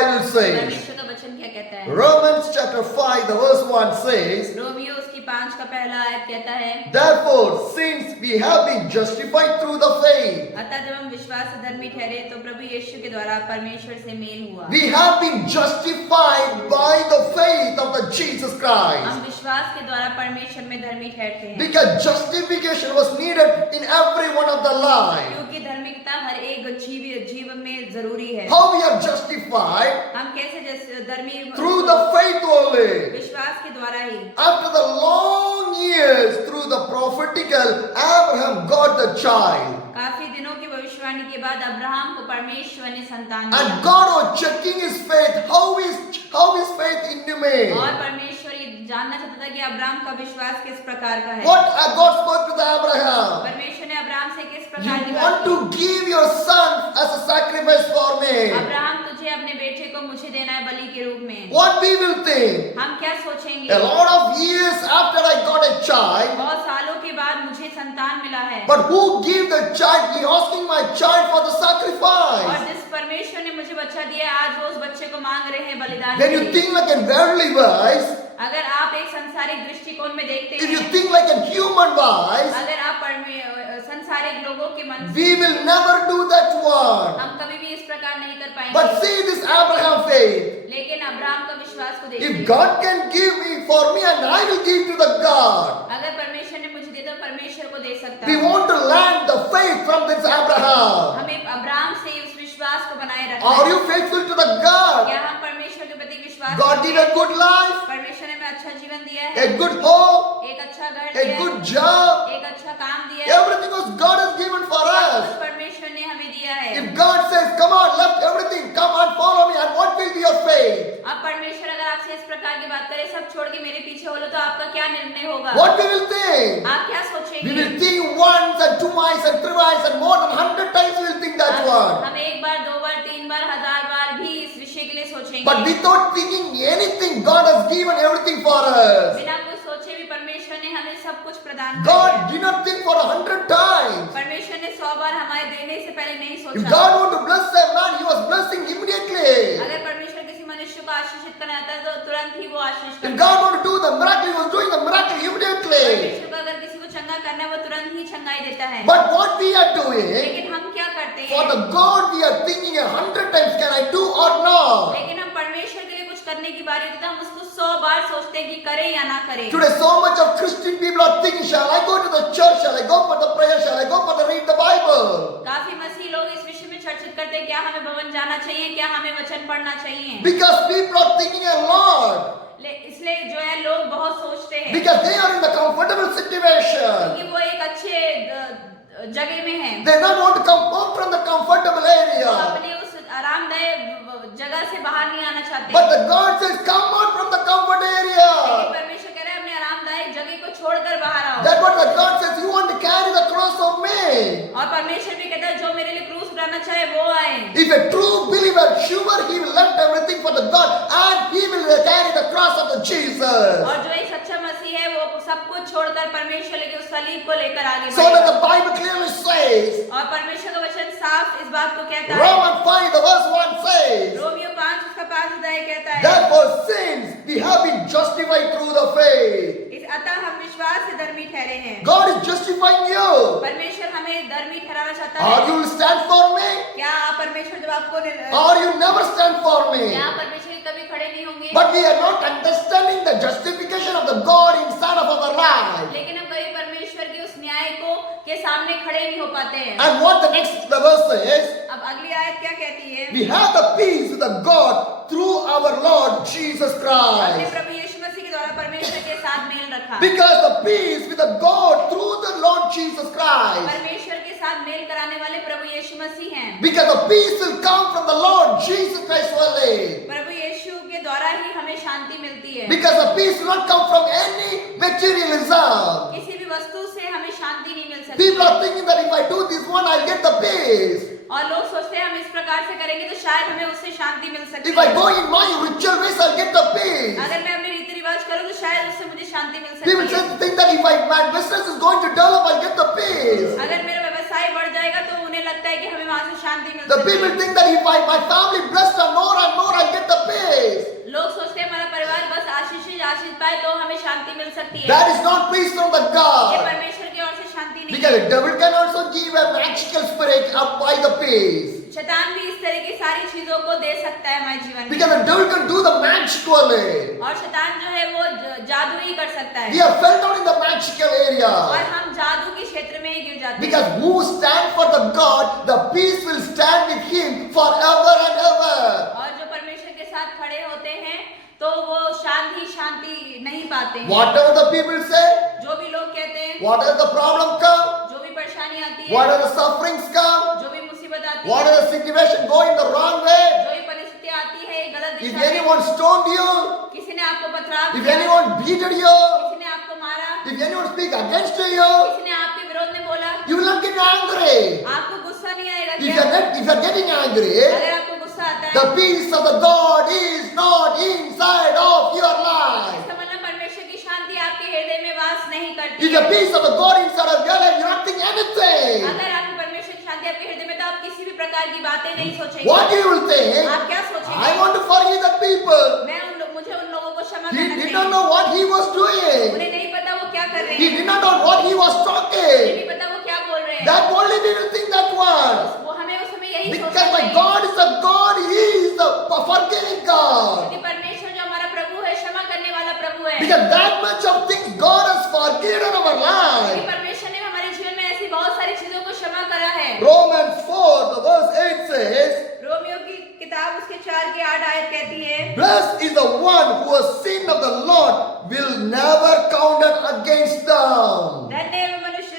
Bible says. परमेश्वर का वचन क्या कहता है? Romans chapter 5, the verse 1 says, Romeo उसकी 5 का पहला आयत कहता है, therefore, since we have been justified through the faith, अतः जब हम विश्वास से धर्मी ठहरे तो प्रभु यीशु के द्वारा परमेश्वर से मेल हुआ। we have been justified by the faith of the Jesus Christ. हम विश्वास के द्वारा परमेश्वर में धर्मी ठहरते हैं, Because justification was needed in every one of the lives. क्योंकि धार्मिकता हर एक जीवन में जरूरी है। How we are justified? हम कैसे धर्मी? Through the faith only. विश्वास के द्वारा ही। After the long years, through the prophetical, Abraham got the child. काफी दिनों की भविष्यवाणी के बाद अब्राहम को परमेश्वर ने संतान And दिया God was checking his faith. How is faith intimate? और परमेश्वर ये जानना चाहता था कि अब्राहम का विश्वास किस प्रकार का है। What God spoke to the Abraham? परमेश्वर ने अब्राहम से किस You प्रकार की want बात to give your son as a sacrifice for me. Abraham तुझे अपने बेटे को मुझे देना है बलि के रूप में। What we will think? हम क्या सोचेंगे? A lot of years after I got a child, बहुत सालों के बाद मुझे संतान मिला है but who gave the child? He asking my child for the और sacrifice. जिस परमेश्वर ने मुझे बच्चा दिया आज वो उस बच्चे को मांग रहे हैं बलिदान When के you लिए। think like a worldly wise, अगर आप एक संसारिक दृष्टिकोण में देखते if you हैं, think like a human wise, अगर आप संसारिक लोगों के मन से, we will never do that one. हम कभी भी इस प्रकार नहीं कर पाएंगे। But see this Abraham faith. लेकिन अब्राहम का विश्वास को If देखिए, God can give me for me and I will give to the God. अगर परमेश्वर ने मुझे दिया तो परमेश्वर को दे सकता We है। want to learn the faith from this Abraham. हमें अब्राहम से उस विश्वास को बनाए रखना Are है। you faithful to the God? क्या हम परमेश्वर के प्रति विश्वास God करते give हैं? a good life, परमेश्वर ने हमें अच्छा जीवन दिया है, a good home, एक अच्छा घर a दिया है, good job. एक अच्छा काम दिया है, Everything was God has given for सब us. कुछ परमेश्वर ने हमें दिया है। If God says, come on, left everything, come and follow me, and what will be your faith? अब परमेश्वर अगर आपसे इस प्रकार की बात करे, सब छोड़ के मेरे पीछे हो लो, तो आपका क्या निर्णय होगा? What we will think? आप क्या We सोचेंगे? will think once and twice and thrice and more than 100 times we will think that one. हम एक बार, दो बार, तीन बार, हजार बार भी इस विषय के लिए सोचेंगे। But without thinking anything, God has given everything for us. बिना कुछ सोचे भी परमेश्वर ने हमें सब कुछ प्रदान किया। God did not think for 100 times. परमेश्वर ने 100 बार हमारे देने से पहले नहीं If सोचा। God want to bless a man, He was blessing immediately. अगर परमेश्वर किसी मनुष्य को आशीषित करना चाहता है तो तुरंत ही वो आशीष If करता God है। want to do the miracle, He was doing the miracle immediately. परमेश्वर को अगर किसी को चंगा करना है वो तुरंत ही चंगाई देता है। But what we are doing, लेकिन हम क्या करते for हैं? the God we are thinking 100 times, can I do or not? लेकिन हम परमेश्वर के लिए कुछ करने की बारी होती है तो हम उसको 100 बार सोचते हैं कि करें या ना करें। Today so much of Christian people are thinking, shall I go to the church? Shall I go for the prayer? Shall I go for the read the Bible? काफी मसीह लोग इस विषय में चर्चित करते हैं, क्या हमें भवन जाना चाहिए, क्या हमें वचन पढ़ना चाहिए। Because people are thinking a lot. इसलिए जो है लोग बहुत सोचते हैं Because they are in the comfortable situation. क्योंकि वो एक अच्छे जगह में हैं। They don't want to come out from the comfortable वो area. अपने उस आरामदायक जगह से बाहर नहीं आना चाहते। But the God says, come out from the comfort लेकिन area. परमेश्वर कह रहा है अपने आरामदायक जगह को छोड़कर बाहर आओ। That's what the God says. You want to carry the cross of me. और परमेश्वर भी कहता है जो मेरे लिए क्रूस उठाना चाहे वो आए। If a true believer, sure he will left everything for the God and he will carry the cross of the Jesus. और जो एक सच्चा मसीह है वो सब कुछ छोड़कर परमेश्वर लेके उस सलीब को लेकर आगे So that बढ़ेगा। the Bible clearly says, और परमेश्वर का वचन साफ इस बात को कहता है। Romans 5 the verse 1 says, रोमियो 5 उसका 5 अध्याय कहता है, therefore since we have been justified through the faith. अतः हम विश्वास से धर्मी ठहरे हैं। God is justifying you. परमेश्वर हमें धर्मी ठहराना चाहता Or है। you will stand for me, क्या आप परमेश्वर जब आपको or you never stand for me. क्या आप परमेश्वर के कभी खड़े नहीं होंगे? But we are not understanding the justification of the God inside of our life. लेकिन हम कभी परमेश्वर के उस न्याय को के सामने खड़े नहीं हो पाते हैं। And what the next the verse says, अब अगली आयत क्या कहती है? we have the peace with the God through our Lord Jesus अपने Christ. प्रभु यीशु मसीह के द्वारा परमेश्वर के साथ मेल रखा। Because the peace with the God through the Lord Jesus Christ. परमेश्वर के साथ मेल कराने वाले प्रभु यीशु मसीह हैं। Because the peace will come from the Lord Jesus Christ only. प्रभु यीशु के द्वारा ही हमें शांति मिलती है। Because the peace will not come from any materialism. किसी भी वस्तु से हमें शांति नहीं मिल सकती। People are thinking that if I do this one, I'll get the peace. और लोग सोचते हैं हम इस प्रकार से करेंगे तो शायद हमें उससे शांति मिल सकती If I है। go in my ritual ways, I'll get the peace. अगर मैं अपने रीति रिवाज करूँ तो शायद उससे मुझे शांति मिल People सकती है। think that if my business is going to develop, I'll get the peace. अगर मेरा व्यवसाय बढ़ जाएगा तो उन्हें लगता है कि हमें वहां से शांति मिल The सकती people है। think that if my family blessed and more, I'll get शांति मिल सकती है। That is not peace from the ये God. परमेश्वर की ओर से शांति नहीं Because है। the devil can also give a magical spirit up by the peace. शैतान भी इस तरह की सारी चीजों को दे सकता है हमारे जीवन में। Because the devil can do the magically. और शैतान जो है वो जादू ही कर सकता We है। are fell down in the magical और area. हम जादू के क्षेत्र में ही गिर जाते हैं। Because who stand for the God, the peace will stand with him forever and ever. और जो परमेश्वर के साथ खड़े होते हैं तो वो शांति नहीं पाते हैं। Whatever the people say, जो भी लोग कहते हैं, whatever the problem come, जो भी परेशानी आती है, whatever the sufferings come, जो भी मुसीबत आती है, whatever the situation going the wrong way, जो भी परिस्थिति आती है गलत if दिशा में, anyone stoned you, किसी ने आपको पथराव if किया, anyone beated you, किसी ने आपको मारा, if anyone speak against you, किसी ने आपके विरोध में बोला, you will not get angry. आपको गुस्सा नहीं आएगा If क्या? you are getting angry, अगर आपको गुस्सा आता है, the peace of the God is not inside of your life. इसका मतलब परमेश्वर की शांति आपके हृदय में वास नहीं करती If the peace of the God inside of your life, you not think anything. अगर आपकी परमेश्वर की शांति आपके हृदय में तो आप किसी भी प्रकार की बातें नहीं सोचेंगे। What you will think? आप क्या सोचेंगे? I want to forgive the people. मुझे उन लोगों को क्षमा He करना did चाहिए। not know what he was doing. उन्हें नहीं पता वो क्या कर रहे He हैं। did not know what he was उन्हें talking. नहीं पता वो क्या बोल रहे हैं। That only didn't think that one. वो हमें उस समय यही Because सोचना my चाहिए। God is a God, He is the forgiving God. क्योंकि परमेश्वर जो हमारा प्रभु है क्षमा करने वाला प्रभु है। Because that much of things God has forgiven our क्योंकि life. परमेश्वर ने हमारे जीवन में ऐसी बहुत सारी चीजों को क्षमा करा है। Romans 4, the verse 8 says, रोमियो की किताब उसके 4 की 8 आयत कहती है, blessed is the one who has sinned of the Lord will never count it against them. धन्य है वो मनुष्य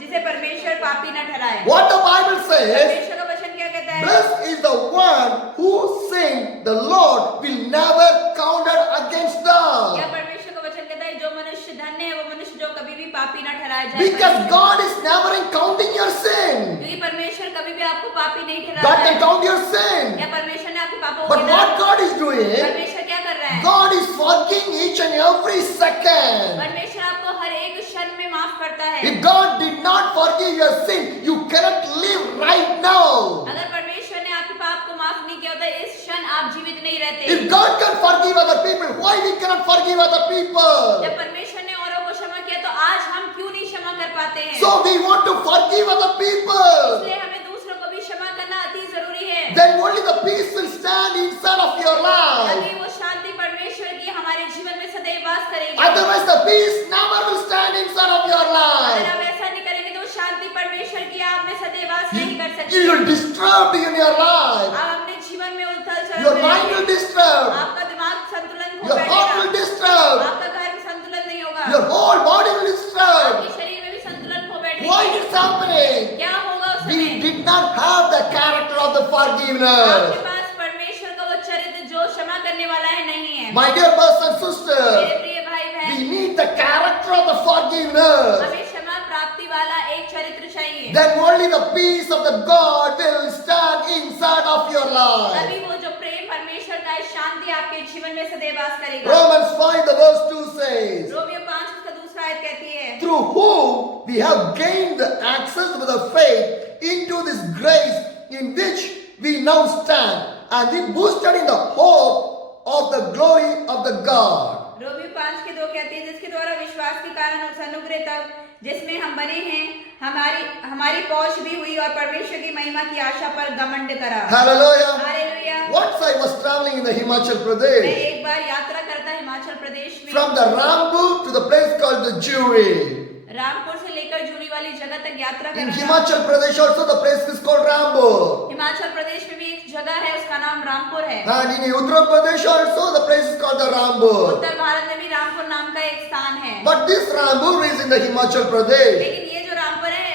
जिसे परमेश्वर पापी न ठहराए। What the Bible says, परमेश्वर का वचन क्या कहता है? blessed is the one who sinned, the Lord will never count it against क्या them. परमेश्वर का वचन कहता है जो मनुष्य धन्य है वो मनुष्य जो कभी भी पापी न ठहराया जाए। Because God is never in counting your sin. क्योंकि परमेश्वर कभी भी आपको पापी नहीं God ठहराता can है। count your sin. क्या परमेश्वर ने आपके पापों को But गिना? what God is doing, परमेश्वर क्या कर रहा है? God is forgiving each and every second. परमेश्वर आपको हर एक क्षण में माफ करता है। If God did not forgive your sin, you cannot live right now. अगर परमेश्वर ने आपके पाप को माफ नहीं किया होता इस क्षण आप जीवित नहीं रहते। If God can forgive other people, why we cannot forgive other people? जब परमेश्वर ने औरों को क्षमा किया तो आज हम क्यों नहीं क्षमा कर पाते हैं? So we want to forgive other people. इसलिए हमें दूसरों को भी क्षमा करना अति जरूरी है। Then only the peace will stand inside of your life. तभी वो शांति परमेश्वर की हमारे जीवन में सदैव वास करेगी। Otherwise the peace never will stand inside of your अगर life. आप ऐसा नहीं करेंगे तो शांति परमेश्वर की आप में सदैव वास नहीं कर You सकती। will disturb in your life. आप अपने जीवन में उथल Your चल mind will disturb. आपका दिमाग संतुलन खो Your heart will बैठेगा। disturb. आपका घर में संतुलन नहीं होगा। Your whole body will disturb. आपके शरीर में भी संतुलन खो बैठेगा। Why it's happening? क्या होगा उस We समय? did not have the character of the forgiveness. आपके पास परमेश्वर का वो चरित्र जो क्षमा करने वाला है नहीं है। My dear brothers and मेरे sisters, प्रिय भाई we बहन, need the character of the forgiveness. हमें क्षमा प्राप्ति वाला एक चरित्र चाहिए। Then only the peace of the God will stand inside of your life. तभी वो जो प्रेम परमेश्वर का है, शांति आपके जीवन में सदैव वास करेगा। Romans 5 the verse 2 says, रोमियो 5 उसका दूसरा आयत कहती है, through whom we have gained the access with the faith into this grace in which we now stand, and be boosted in the hope of the glory of the God. Romeo 5 के 2 कहती है, जिसके द्वारा विश्वास के कारण उस अनुग्रह तक जिसमें हम बने हैं हमारी पहुंच भी हुई और परमेश्वर की महिमा की आशा पर घमंड करा। Hallelujah. Hallelujah. Once I was traveling in the Himachal मैं Pradesh, एक बार यात्रा करता हिमाचल प्रदेश में, from the Rambu to the place called the Jewry. Rampur से लेकर जूरी वाली जगह तक यात्रा In कर रहा था। Himachal Pradesh also the place is called Rambu. Himachal प्रदेश में भी एक जगह है उसका नाम रामपुर है। And in Uttar Pradesh also the place is called the Rambu. उत्तर भारत में भी रामपुर नाम का एक स्थान है। But this Rambu is in the Himachal Pradesh. लेकिन ये जो रामपुर है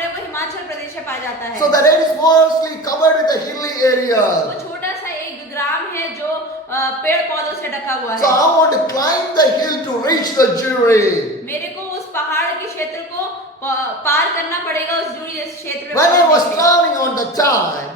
वो हिमाचल प्रदेश में पाया जाता है। So that it is mostly covered with the hilly वो area. छोटा सा एक ग्राम है जो पेड़ पौधों से ढका हुआ So है। I want to climb the hill to reach the Jewry. मेरे को उस पहाड़ के क्षेत्र को पार करना पड़ेगा उस जूरी जैसे क्षेत्र में। When I was पहुंचने के लिए। traveling on the time,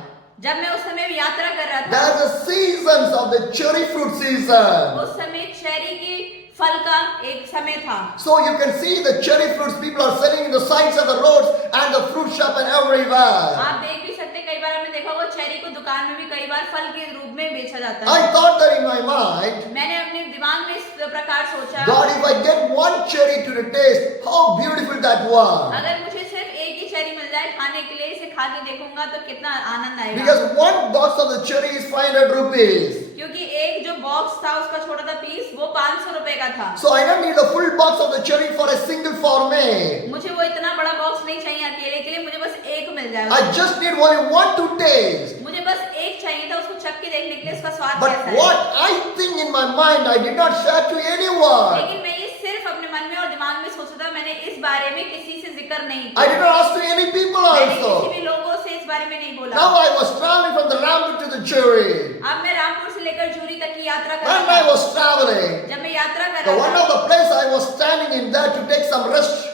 जब मैं उस समय यात्रा कर रहा था, there's a seasons of the cherry fruit season. उस समय चेरी की फल का एक समय था। So you can see the cherry fruits people are selling in the sides of the roads and the fruit shop and everywhere. आप देख भी सकते हैं, कई बार आपने देखा होगा चेरी को दुकान में भी कई बार फल के रूप में बेचा जाता है। I thought that in my mind, मैंने अपने दिमाग में इस प्रकार सोचा, God, if I get one cherry to the taste, how beautiful that one. अगर मुझे सिर्फ एक ही चेरी मिल जाए खाने के लिए, इसे खा के देखूंगा तो कितना आनंद आएगा। Because one box of the cherry is 500 rupees. क्योंकि एक जो बॉक्स था उसका छोटा सा पीस वो 500 रुपए का था। So I don't need the full box of the cherry for a single for me. मुझे वो इतना बड़ा बॉक्स नहीं चाहिए अकेले के लिए, मुझे बस एक मिल जाएगा। I just need only one to taste. मुझे बस एक चाहिए था उसको चख के देखने के लिए उसका स्वाद But कैसा है। what I think in my mind, I did not share to anyone. लेकिन मैं ये सिर्फ अपने मन में और दिमाग में सोचा था, मैंने इस बारे में किसी से जिक्र नहीं I did किया। not ask to any people मैंने किसी also. भी लोगों से इस बारे में नहीं बोला। Now I was traveling from the Rampur to the Cherry. अब मैं रामपुर से लेकर जूरी तक की यात्रा कर When रहा I था। was traveling, जब मैं यात्रा कर the रहा one था, of the place I was standing in there to take some rest.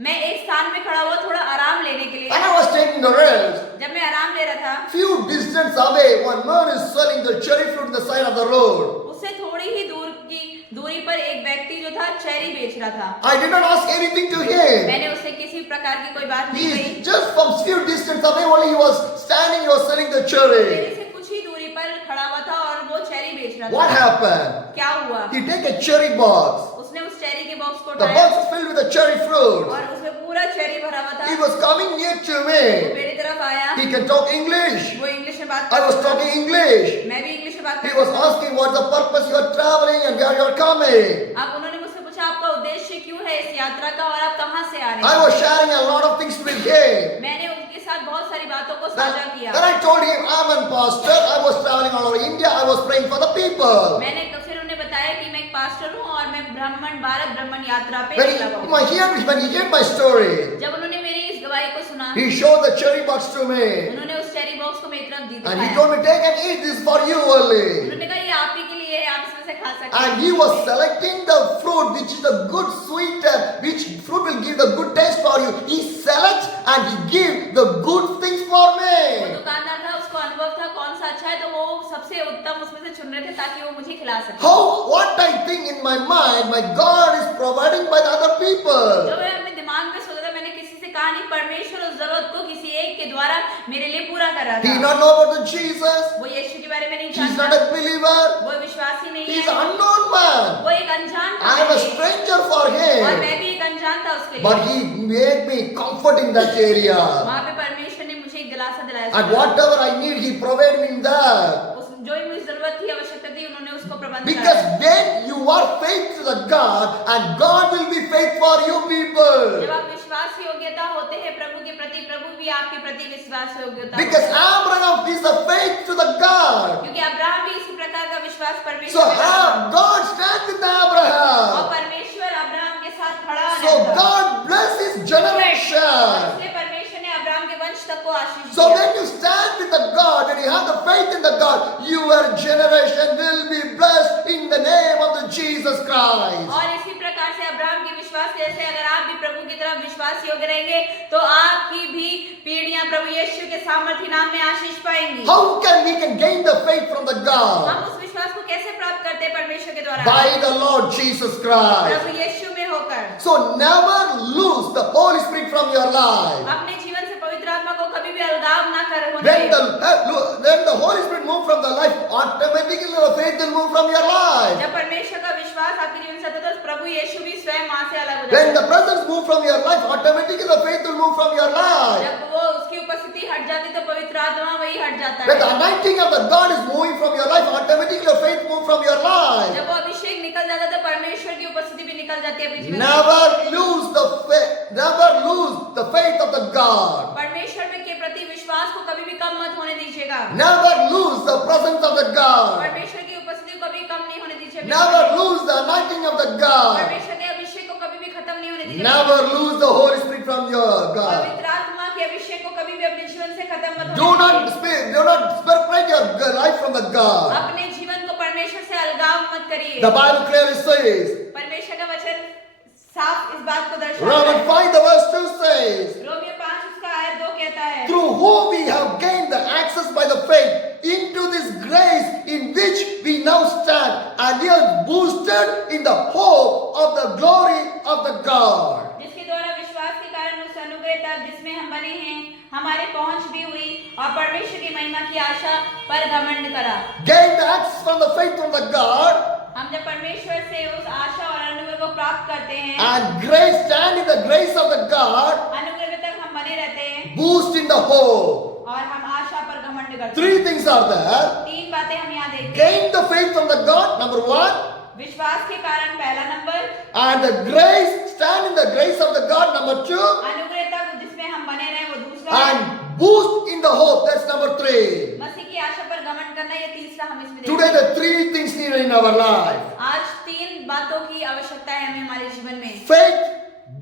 मैं एक स्थान में खड़ा हुआ थोड़ा आराम लेने के लिए। When I was taking the rest, जब मैं आराम ले रहा था, few distance away, one man is selling the cherry fruit on the side of the road. उससे थोड़ी ही दूर की दूरी पर एक व्यक्ति जो था चेरी बेच रहा था। I did not ask anything to him. मैंने उससे किसी प्रकार की कोई बात He नहीं कही। is just from few distance away only he was standing, he was selling the मेरे cherry. से कुछ ही दूरी पर खड़ा हुआ था और वो चेरी बेच रहा What था। happened? क्या हुआ? He take a cherry box. उसने उस चेरी के बॉक्स को The उठाया box is filled with the cherry fruit. और उसमें पूरा चेरी भरा हुआ था। He was coming near to वो me. मेरी तरफ आया। He can talk English. वो इंग्लिश में बात I was करता था। talking English. मैं भी इंग्लिश में बात He करता was था। asking what's the purpose you are traveling and where you are coming. अब उन्होंने मुझसे पूछा आपका उद्देश्य क्यों है इस यात्रा का और आप कहाँ से आ रहे I हैं? was sharing a lot of things with him. मैंने उनके साथ बहुत सारी बातों को साझा Then किया। I told him I'm a pastor. I was traveling all over India. I was praying for the people. मैंने फिर उन्हें बताया कि मैं एक पास्टर हूँ और मैं भारत भ्रमण यात्रा पे When निकला हुआ हूँ। when he heard my story, जब उन्होंने मेरी इस गवाही को सुना, he showed the cherry box to me. उन्होंने उस चेरी बॉक्स को मेरी तरफ दी And he दिखाया। told me, take and eat this for you only. उन्होंने कहा ये आप ही के लिए है, आप इसमें से खा सकते And हैं। he was selecting the fruit which is the good sweet, which fruit will give the good taste for you. He selects and he give the good things for वो me. दुकानदार था, उसको अनुभव था कौन सा अच्छा है, तो वो सबसे उत्तम उसमें से चुन रहे थे ताकि वो मुझे खिला सके। How, what I think in my mind, my God is providing by the other people. जो मैं अपने दिमाग में सोचा था, मैंने किसी से कहा नहीं, परमेश्वर उस जरूरत को किसी एक के द्वारा मेरे लिए पूरा कर रहा He did था। not know about the Jesus. वो यीशु के बारे में नहीं He is not जानता, a believer. वो विश्वासी नहीं He is an है, unknown man. वो एक अनजान था I am a मेरे लिए। stranger for और him. मैं भी एक अनजान था उसके लिए। But he made me comfort in that area. वहाँ पे परमेश्वर ने मुझे एक दिलासा दिलाया। And whatever I need, he provided me in that. जो भी मुझे जरूरत थी, आवश्यकता थी, उन्होंने उसको प्रबंध Because कराया। when you are faithful to the God, and God will be faithful for you people. जब आप विश्वास योग्यता होते हैं प्रभु के प्रति, प्रभु भी आपके प्रति विश्वास योग्यता Because होता है। Abraham is a faith to the God. क्योंकि अब्राहम भी इसी प्रकार का विश्वास So परमेश्वर में रखता था। God stands with और Abraham. परमेश्वर अब्राहम के साथ खड़ा So रहता। God bless his और generation. इसलिए परमेश्वर ने अब्राहम के वंश तक को आशीष So दिया। when you stand with the God, when you have the faith in the God, your generation will be blessed in the name of the Jesus Christ. और इसी प्रकार से अब्राहम के विश्वास जैसे अगर आप भी प्रभु की तरफ विश्वास योग्य रहेंगे तो आपकी भी पीढ़ियां प्रभु यीशु के सामर्थी नाम में आशीष पाएंगी। How can we can gain the faith from the God? हम उस विश्वास को कैसे प्राप्त करते हैं परमेश्वर के द्वारा? By the Lord Jesus Christ. प्रभु यीशु में होकर। So never lose the Holy Spirit from your life. अपने जीवन से पवित्र आत्मा को कभी भी अलगाव ना कर होने When दें। the Holy Spirit move from the life, automatically the faith will move from your life. जब परमेश्वर का विश्वास आपके जीवन से आता है तो प्रभु यीशु भी स्वयं वहां से अलग हो When जाता the presence move from your life, automatically the faith will move from your है। life. जब वो उसकी उपस्थिति हट जाती तो पवित्र आत्मा वही हट जाता When the है। anointing of the God is moving from your life, automatically the faith move from your life. जब वो अभिषेक निकल जाता है तो परमेश्वर की उपस्थिति भी निकल जाती है अपने जीवन से। Never lose the faith. Never lose the faith of the God. परमेश्वर में के प्रति विश्वास को कभी भी कम मत होने दीजिएगा। Never lose the presence of the God. परमेश्वर की उपस्थिति को कभी कम नहीं होने दीजिएगा। Never lose the anointing of the God. परमेश्वर के अभिषेक को कभी भी खत्म नहीं होने दीजिएगा। Never lose the Holy Spirit from your God. पवित्र आत्मा के अभिषेक को कभी भी अपने जीवन से खत्म मत Do होने not दीजिए। separate your life from the God. अपने जीवन को परमेश्वर से अलगाव मत करिए। The Bible clearly says, परमेश्वर का वचन साफ इस बात को दर्शाता Romans है। 5 the verse 2 says, रोमियो 5 उसका आयत 2 कहता है, through whom we have gained the access by the faith into this grace in which we now stand, and we are boosted in the hope of the glory of the God. जिसके द्वारा विश्वास के कारण उस अनुग्रह तक जिसमें हम बने हैं, हमारे पहुंच भी हुई और परमेश्वर की महिमा की आशा पर घमंड करा। Gain the access from the faith from the God, हम जब परमेश्वर से उस आशा और अनुग्रह को प्राप्त करते हैं, and grace, stand in the grace of the God, अनुग्रह तक हम बने रहते हैं boost in the hope. और हम आशा पर घमंड करते हैं। Three things are there. तीन बातें हम यहाँ देखते हैं। Gain the faith from the God, number one, विश्वास के कारण पहला number, and the grace, stand in the grace of the God, number two, अनुग्रह तक जिसमें हम बने रहे वो दूसरा है। and boost in the hope, that's number three. मसीह की आशा पर घमंड करना ये तीसरा हम इसमें देखते Today हैं। the three things needed in our life. आज तीन बातों की आवश्यकता है हमें हमारे जीवन में। Faith,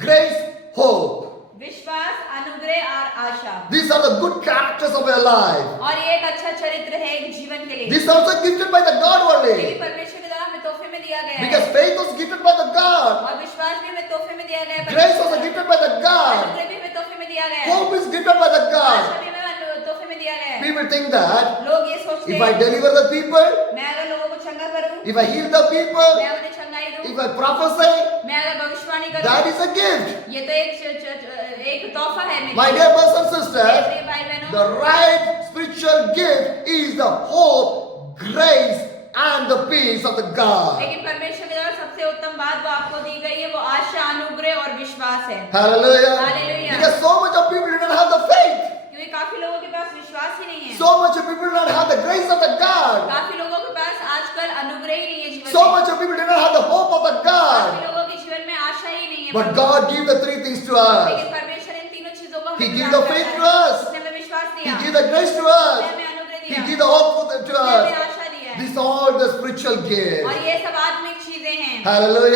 grace, hope. विश्वास, अनुग्रह और आशा। These are the good characters of your life. और ये एक अच्छा चरित्र है एक जीवन के लिए। This is also gifted by the God ये only. भी परमेश्वर के द्वारा हमें तोहफे में दिया गया Because है। faith was gifted by the God. और विश्वास भी हमें तोहफे में दिया गया है। Grace was gifted by the God. अनुग्रह भी हमें तोहफे में दिया गया है। Hope is gifted by the आशा God. भी हमें तोहफे में दिया गया है। People think that लोग ये सोचते if I हैं, deliver the people, मैं अगर लोगों को चंगा करूं, if I heal the people, मैं उन्हें चंगाई दूं, if I prophesy, मैं अगर भविष्यवाणी that करूं, is a gift. ये तो एक तोहफा है मेरे My लिए। dear brothers and मेरे sisters, प्रिय भाई बहनों, the right spiritual gift is the hope, grace, and the peace of the God. लेकिन परमेश्वर के द्वारा सबसे उत्तम बात वो आपको दी गई है, वो आशा, अनुग्रह और विश्वास है। Hallelujah. Hallelujah. Because so much of people do not have the faith. क्योंकि काफी लोगों के पास विश्वास ही नहीं है। So much of people do not have the grace of the God. काफी लोगों के पास आजकल अनुग्रह ही नहीं है जीवन So में। much of people do not have the hope of the काफी God. लोगों के जीवन में आशा ही नहीं है। But God gave the three things to us. लेकिन परमेश्वर इन तीनों चीजों को He हमें gave प्रदान the करता faith है। to us. उसने हमें विश्वास He दिया, gave the grace to उसने us. हमें अनुग्रह He दिया, gave the hope to उसने हमें us. आशा दिया है। These are all the spiritual gifts. और ये सब आत्मिक चीजें हैं। Hallelujah.